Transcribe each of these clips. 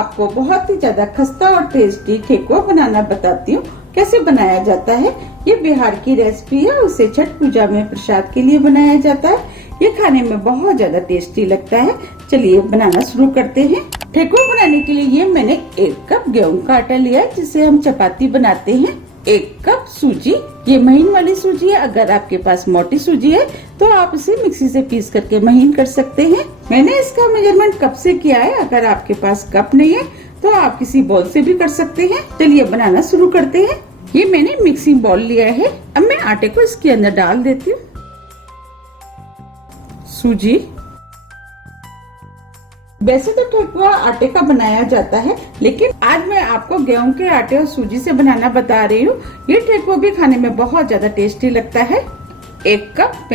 आपको बहुत ही ज्यादा खस्ता और टेस्टी ठेकुआ बनाना बताती हूँ कैसे बनाया जाता है। ये बिहार की रेसिपी है, उसे छठ पूजा में प्रसाद के लिए बनाया जाता है। ये खाने में बहुत ज्यादा टेस्टी लगता है। चलिए बनाना शुरू करते हैं। ठेकुआ बनाने के लिए ये मैंने 1 कप गेहूं का आटा लिया है, जिसे हम चपाती बनाते हैं। 1 कप सूजी, ये महीन वाली सूजी है। अगर आपके पास मोटी सूजी है तो आप इसे मिक्सी से पीस करके महीन कर सकते हैं। मैंने इसका मेजरमेंट कप से किया है। अगर आपके पास कप नहीं है तो आप किसी बॉल से भी कर सकते हैं। चलिए बनाना शुरू करते हैं। ये मैंने मिक्सिंग बॉल लिया है। अब मैं आटे को इसके अंदर डाल देती हूँ। सूजी, वैसे तो ठेकुआ आटे का बनाया जाता है, लेकिन आज मैं आपको गेहूं के आटे और सूजी से बनाना बता रही हूँ। ये ठेकुआ भी खाने में बहुत ज्यादा टेस्टी लगता है। 1 कप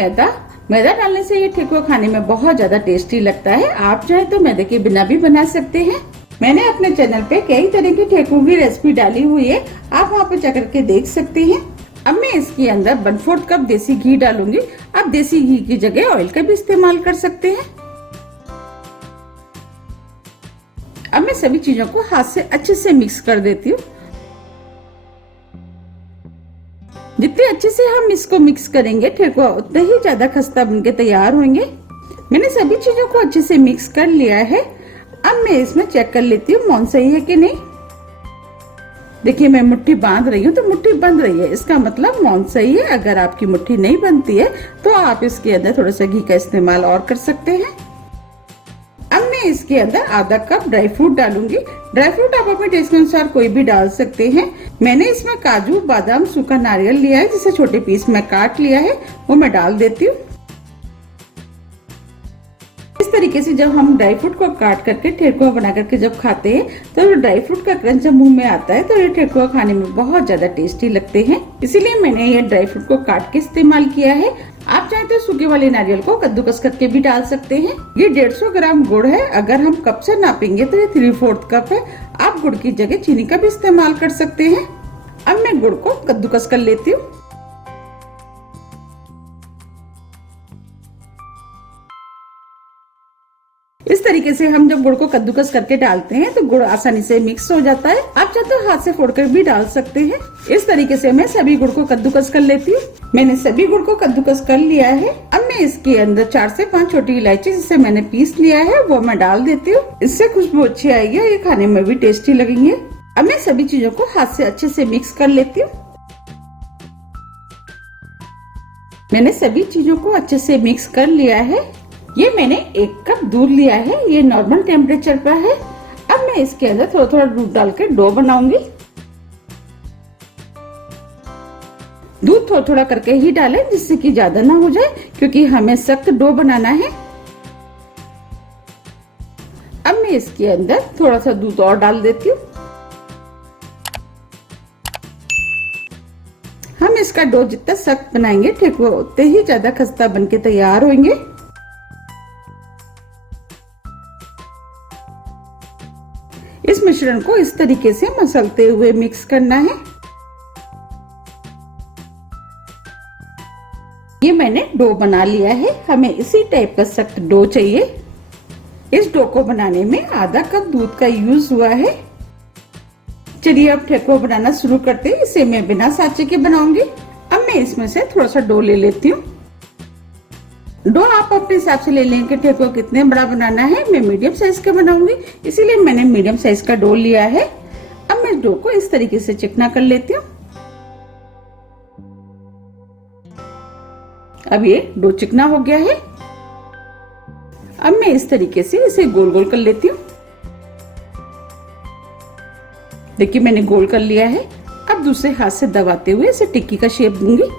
मैदा डालने से ये ठेकुआ खाने में बहुत ज्यादा टेस्टी लगता है। आप चाहे तो मैदे के बिना भी बना सकते हैं। मैंने अपने चैनल पे कई तरह की ठेकुआ की रेसिपी डाली हुई है, आप वहाँ पे जाकर के देख सकते हैं। अब मैं इसके अंदर 1/4 कप देसी घी डालूंगी। आप देसी घी की जगह ऑयल का भी इस्तेमाल कर सकते हैं। अब मैं सभी चीजों को हाथ से अच्छे से मिक्स कर देती हूँ। जितने अच्छे से हम इसको मिक्स करेंगे ठेकुआ उतने ही ज्यादा खस्ता बनके तैयार होंगे। मैंने सभी चीजों को अच्छे से मिक्स कर लिया है। अब मैं इसमें चेक कर लेती हूँ मोन सही है कि नहीं। देखिए मैं मुट्ठी बांध रही हूँ तो मुट्ठी बंध रही है, इसका मतलब मोन सही है। अगर आपकी मुट्ठी नहीं बनती है तो आप इसके अंदर थोड़ा सा घी का इस्तेमाल और कर सकते हैं। अब मैं इसके अंदर आधा कप ड्राई फ्रूट डालूंगी। ड्राई फ्रूट आप अपने टेस्ट के अनुसार कोई भी डाल सकते हैं। मैंने इसमें काजू, बादाम, सूखा नारियल लिया है, जिसे छोटे पीस में काट लिया है, वो मैं डाल देती हूँ। इस तरीके से जब हम ड्राई फ्रूट को काट करके ठेकुआ बना करके जब खाते हैं तो ड्राई फ्रूट का क्रंच जब मुंह में आता है तो ये ठेकुआ खाने में बहुत ज्यादा टेस्टी लगते हैं। इसीलिए मैंने ये ड्राई फ्रूट को काट के इस्तेमाल किया है। आप चाहे तो सूखे वाले नारियल को कद्दूकस करके भी डाल सकते हैं। ये 150 ग्राम गुड़ है। अगर हम कप से नापेंगे तो ये 3/4 कप है। आप गुड़ की जगह चीनी का भी इस्तेमाल कर सकते हैं। अब मैं गुड़ को कद्दूकस कर लेती हूँ। इस तरीके से हम जब गुड़ को कद्दूकस करके डालते हैं तो गुड़ आसानी से मिक्स हो जाता है। आप चाहे तो हाथ से फोड़कर भी डाल सकते हैं। इस तरीके से मैं सभी गुड़ को कद्दूकस कर लेती हूँ। मैंने सभी गुड़ को कद्दूकस कर लिया है। अब मैं इसके अंदर 4 से 5 छोटी इलायची, जिसे मैंने पीस लिया है, वो मैं डाल देती हूँ। इससे खुशबू अच्छी आएगी और ये खाने में भी टेस्टी लगेंगे। अब मैं सभी चीजों को हाथ से अच्छे से मिक्स कर लेती हूँ। मैंने सभी चीजों को अच्छे से मिक्स कर लिया है। ये मैंने 1 कप दूध लिया है, ये नॉर्मल टेम्परेचर पर है। अब मैं इसके अंदर थोड़ा थोड़ा दूध डाल के डो बनाऊंगी। दूध थोड़ा थोड़ा करके ही डालें, जिससे कि ज्यादा ना हो जाए, क्योंकि हमें सख्त डो बनाना है। अब मैं इसके अंदर थोड़ा सा दूध और डाल देती हूँ। हम इसका डो जितना सख्त बनाएंगे ठेकुआ उतने ही ज्यादा खस्ता बनके तैयार होंगे। इस मिश्रण को इस तरीके से मसलते हुए मिक्स करना है। ये मैंने डो बना लिया है। हमें इसी टाइप का सख्त डो चाहिए। इस डो को बनाने में आधा कप दूध का यूज हुआ है। चलिए अब ठेकुआ बनाना शुरू करते हैं। इसे मैं बिना साँचे के बनाऊंगी। अब मैं इसमें से थोड़ा सा डो ले लेती हूँ। डो आप अपने हिसाब से ले लें कि ठेकुआ कितने बड़ा बनाना है। मैं मीडियम साइज का बनाऊंगी, इसीलिए मैंने मीडियम साइज का डो लिया है। अब मैं डो को इस तरीके से चिकना कर लेती हूँ। अब ये डो चिकना हो गया है। अब मैं इस तरीके से इसे गोल गोल कर लेती हूँ। देखिए मैंने गोल कर लिया है। अब दूसरे हाथ से दबाते हुए इसे टिक्की का शेप दूंगी।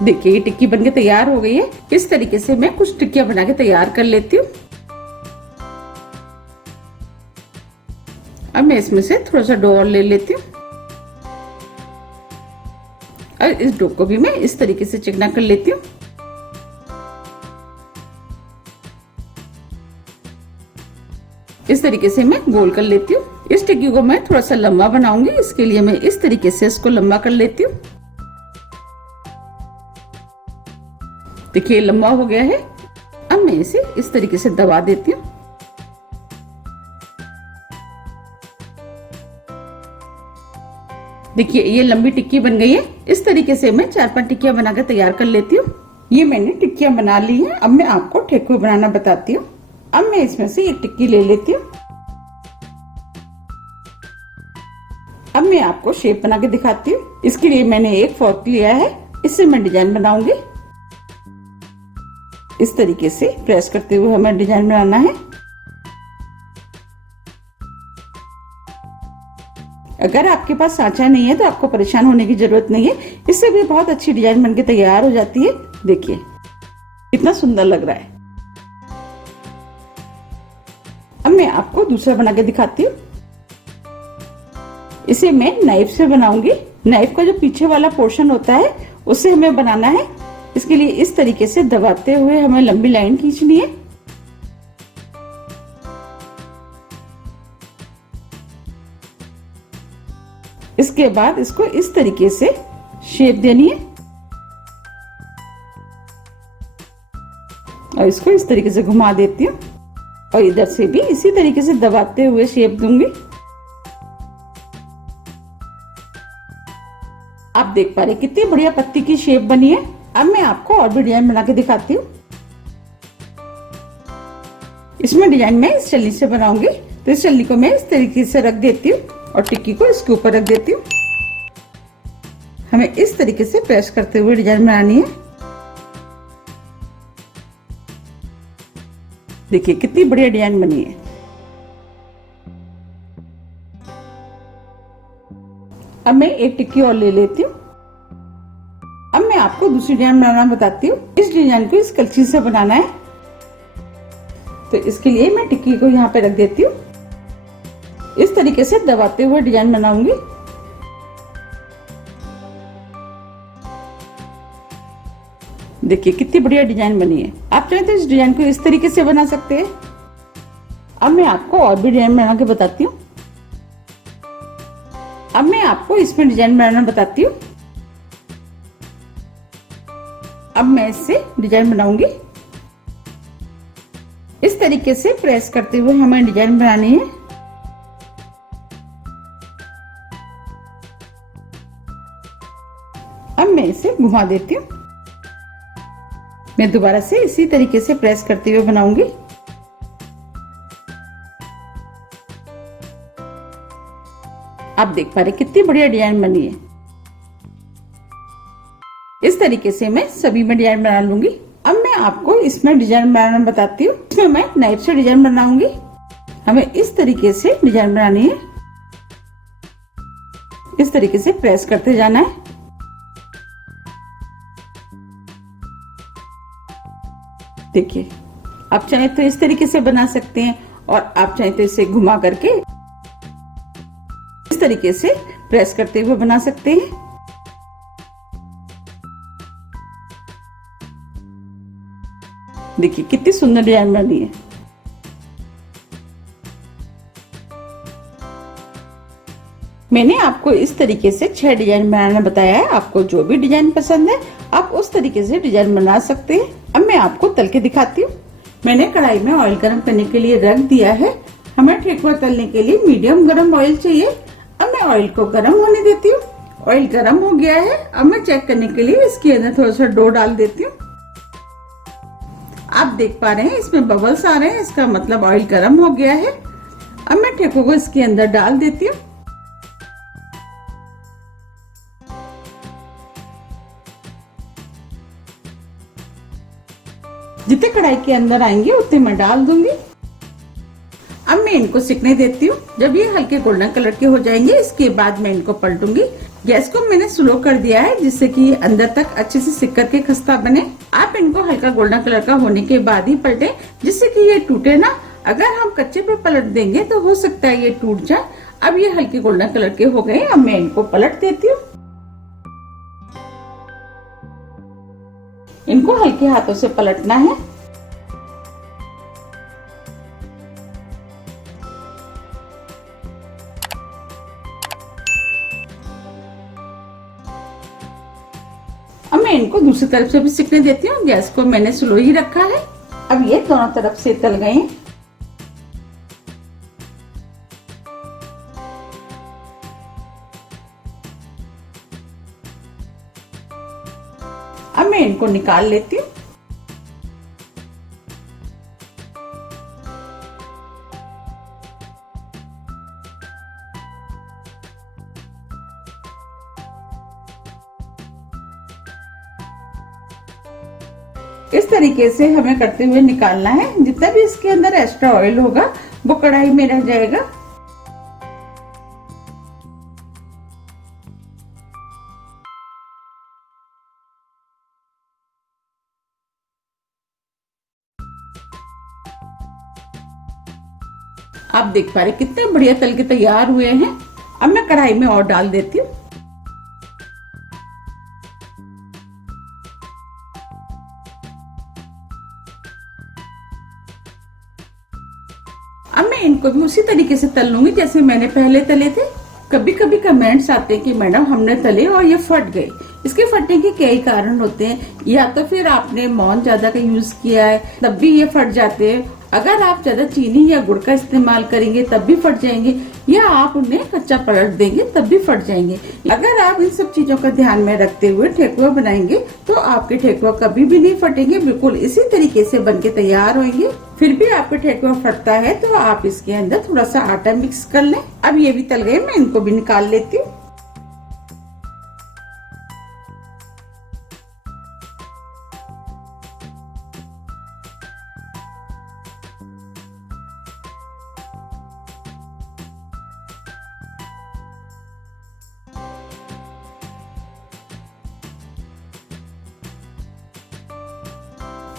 देखिए ये टिक्की बनके तैयार हो गई है। इस तरीके से मैं कुछ टिक्कियां बना के तैयार कर लेती हूँ। अब मैं इसमें से थोड़ा सा डो और ले लेती हूँ और इस डो को भी मैं इस तरीके से चिकना कर लेती हूँ। इस तरीके से मैं गोल कर लेती हूँ। इस टिक्की को मैं थोड़ा सा लंबा बनाऊंगी, इसके लिए मैं इस तरीके से इसको लंबा कर लेती हूँ। देखिए लंबा हो गया है। अब मैं इसे इस तरीके से दबा देती हूँ। देखिए ये लंबी टिक्की बन गई है। इस तरीके से मैं 4-5 टिक्कियां बनाकर तैयार कर लेती हूँ। ये मैंने टिक्कियां बना ली है। अब मैं आपको ठेकुआ बनाना बताती हूँ। अब मैं इसमें से एक टिक्की ले लेती हूँ। अब मैं आपको शेप बना के दिखाती हूँ। इसके लिए मैंने एक फोर्क लिया है, इससे मैं डिजाइन बनाऊंगी। इस तरीके से प्रेस करते हुए हमें डिजाइन बनाना है। अगर आपके पास सांचा नहीं है तो आपको परेशान होने की जरूरत नहीं है, इससे भी बहुत अच्छी डिजाइन बनके तैयार हो जाती है। देखिए कितना सुंदर लग रहा है। अब मैं आपको दूसरा बना के दिखाती हूँ। इसे मैं नाइफ से बनाऊंगी। नाइफ का जो पीछे वाला पोर्शन होता है उससे हमें बनाना है। इसके लिए इस तरीके से दबाते हुए हमें लंबी लाइन खींचनी है। इसके बाद इसको इस तरीके से शेप देनी है और इसको इस तरीके से घुमा देती हूँ और इधर से भी इसी तरीके से दबाते हुए शेप दूंगी। आप देख पा रहे कितनी बढ़िया पत्ती की शेप बनी है। अब मैं आपको और भी डिजाइन बना के दिखाती हूँ। इसमें डिजाइन मैं इस छल्ली से बनाऊंगी, तो इस छल्ली को मैं इस तरीके से रख देती हूँ और टिक्की को इसके ऊपर रख देती हूँ। हमें इस तरीके से प्रेस करते हुए डिजाइन बनानी है। देखिए कितनी बढ़िया डिजाइन बनी है। अब मैं एक टिक्की और ले लेती हूँ। अब मैं आपको दूसरी डिजाइन बनाना बताती हूँ। इस डिजाइन को इस कलछी से बनाना है, तो इसके लिए मैं टिक्की को यहाँ पे रख देती हूँ। इस तरीके से दबाते हुए डिजाइन बनाऊंगी। देखिए कितनी बढ़िया डिजाइन बनी है। आप चाहे तो इस डिजाइन को इस तरीके से बना सकते हैं। अब मैं आपको और भी डिजाइन बना के बताती हूँ। अब मैं आपको इसमें डिजाइन बनाना बताती हूँ। अब मैं इससे डिजाइन बनाऊंगी। इस तरीके से प्रेस करते हुए हमें डिजाइन बनानी है। अब मैं इसे घुमा देती हूँ। मैं दोबारा से इसी तरीके से प्रेस करते हुए बनाऊंगी। आप देख पा रहे कितनी बढ़िया डिजाइन बनी है। इस तरीके से मैं सभी में डिजाइन बना लूंगी। अब मैं आपको इसमें डिजाइन बनाना बताती हूँ। इसमें मैं नाइफ से डिजाइन बनाऊंगी। हमें इस तरीके से डिजाइन बनानी है। इस तरीके से प्रेस करते जाना है। देखिए आप चाहे तो इस तरीके से बना सकते हैं और आप चाहे तो इसे घुमा करके इस तरीके से प्रेस करते हुए बना सकते हैं। देखिए कितनी सुंदर डिजाइन बनी है। मैंने आपको इस तरीके से 6 डिजाइन बनाना बताया है। आपको जो भी डिजाइन पसंद है आप उस तरीके से डिजाइन बना सकते हैं। अब मैं आपको तल के दिखाती हूँ। मैंने कढ़ाई में ऑयल गर्म करने के लिए रख दिया है। हमें ठेकुआ तलने के लिए मीडियम गर्म ऑयल चाहिए। अब मैं ऑयल को गर्म होने देती हूँ। ऑयल गर्म हो गया है। अब मैं चेक करने के लिए इसके अंदर थोड़ा सा डो डाल देती हूँ। आप देख पा रहे हैं इसमें बबल्स आ रहे हैं, इसका मतलब ऑयल गर्म हो गया है। अब मैं ठेकुआ को इसके अंदर डाल देती हूँ। जितने कढ़ाई के अंदर आएंगे उतने मैं डाल दूंगी। अब मैं इनको सिकने देती हूँ। जब ये हल्के गोल्डन कलर के हो जाएंगे इसके बाद मैं इनको पलटूंगी। गैस को मैंने स्लो कर दिया है जिससे कि अंदर तक अच्छे से सिक करके खस्ता बने। आप इनको हल्का गोल्डन कलर का होने के बाद ही पलटें जिससे कि ये टूटे ना। अगर हम कच्चे पे पलट देंगे तो हो सकता है ये टूट जाए। अब ये हल्के गोल्डन कलर के हो गए। अब मैं इनको पलट देती हूँ। इनको हल्के हाथों से पलटना है। अब मैं इनको दूसरी तरफ से भी सिकने देती हूँ। गैस को मैंने स्लो ही रखा है। अब ये दोनों तरफ से तल गए हैं। मैं इनको निकाल लेती हूँ। इस तरीके से हमें करते हुए निकालना है। जितना भी इसके अंदर एक्स्ट्रा ऑयल होगा वो कढ़ाई में रह जाएगा। आप देख पा रहे कितने बढ़िया तल के तैयार हुए हैं। अब मैं कढ़ाई में और डाल देती हूँ। अब मैं इनको भी उसी तरीके से तल लूंगी जैसे मैंने पहले तले थे। कभी कभी कमेंट्स आते हैं कि मैडम हमने तले और ये फट गए। इसके फटने के कई कारण होते हैं, या तो फिर आपने मोहन ज्यादा का यूज किया है तब भी ये फट जाते हैं। अगर आप ज्यादा चीनी या गुड़ का इस्तेमाल करेंगे तब भी फट जाएंगे, या आप उन्हें कच्चा पलट देंगे तब भी फट जाएंगे। अगर आप इन सब चीजों का ध्यान में रखते हुए ठेकुआ बनाएंगे तो आपके ठेकुआ कभी भी नहीं फटेंगे, बिल्कुल इसी तरीके से बनके तैयार होंगे। फिर भी आपका ठेकुआ फटता है तो आप इसके अंदर थोड़ा सा आटा मिक्स कर लें। अब ये भी तल गए, मैं इनको भी निकाल लेती हूँ।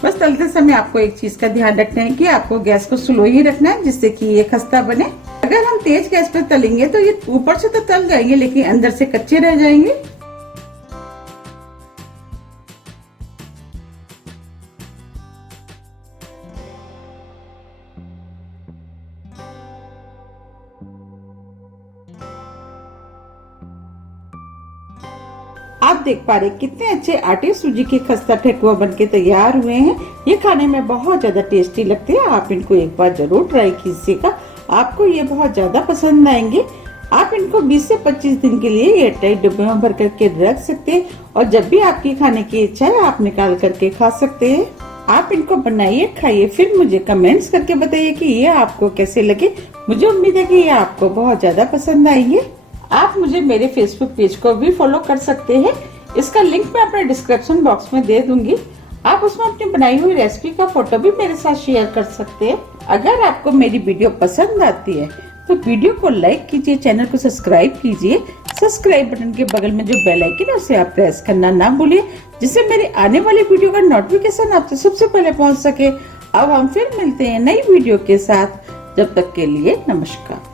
बस तलते समय आपको एक चीज का ध्यान रखना है कि आपको गैस को स्लो ही रखना है, जिससे कि ये खस्ता बने। अगर हम तेज गैस पर तलेंगे तो ये ऊपर से तो तल जाएंगे लेकिन अंदर से कच्चे रह जाएंगे। आप देख पा रहे कितने अच्छे आटे सूजी के खस्ता ठेकुआ बनके तैयार हुए हैं। ये खाने में बहुत ज्यादा टेस्टी लगते हैं। आप इनको एक बार जरूर ट्राई कीजिएगा, आपको ये बहुत ज्यादा पसंद आएंगे। आप इनको 20 से 25 दिन के लिए एयरटाइट डिब्बे में भर करके रख सकते हैं और जब भी आपकी खाने की इच्छा है आप निकाल करके खा सकते हैं। आप इनको बनाइए, खाइए, फिर मुझे कमेंट्स करके बताइए कि ये आपको कैसे लगे। मुझे उम्मीद है कि ये आपको बहुत ज्यादा पसंद आएंगे। आप मुझे मेरे फेसबुक पेज को भी फॉलो कर सकते हैं, इसका लिंक मैं अपने डिस्क्रिप्शन बॉक्स में दे दूंगी। आप उसमें अपनी बनाई हुई रेसिपी का फोटो भी मेरे साथ शेयर कर सकते हैं। अगर आपको मेरी वीडियो पसंद आती है तो वीडियो को लाइक कीजिए, चैनल को सब्सक्राइब कीजिए। सब्सक्राइब बटन के बगल में जो बेल आइकन है उसे आप प्रेस करना ना भूलिए, जिससे मेरे आने वाली वीडियो का नोटिफिकेशन आप तक सबसे पहले पहुंच सके। अब हम फिर मिलते हैं नई वीडियो के साथ, जब तक के लिए नमस्कार।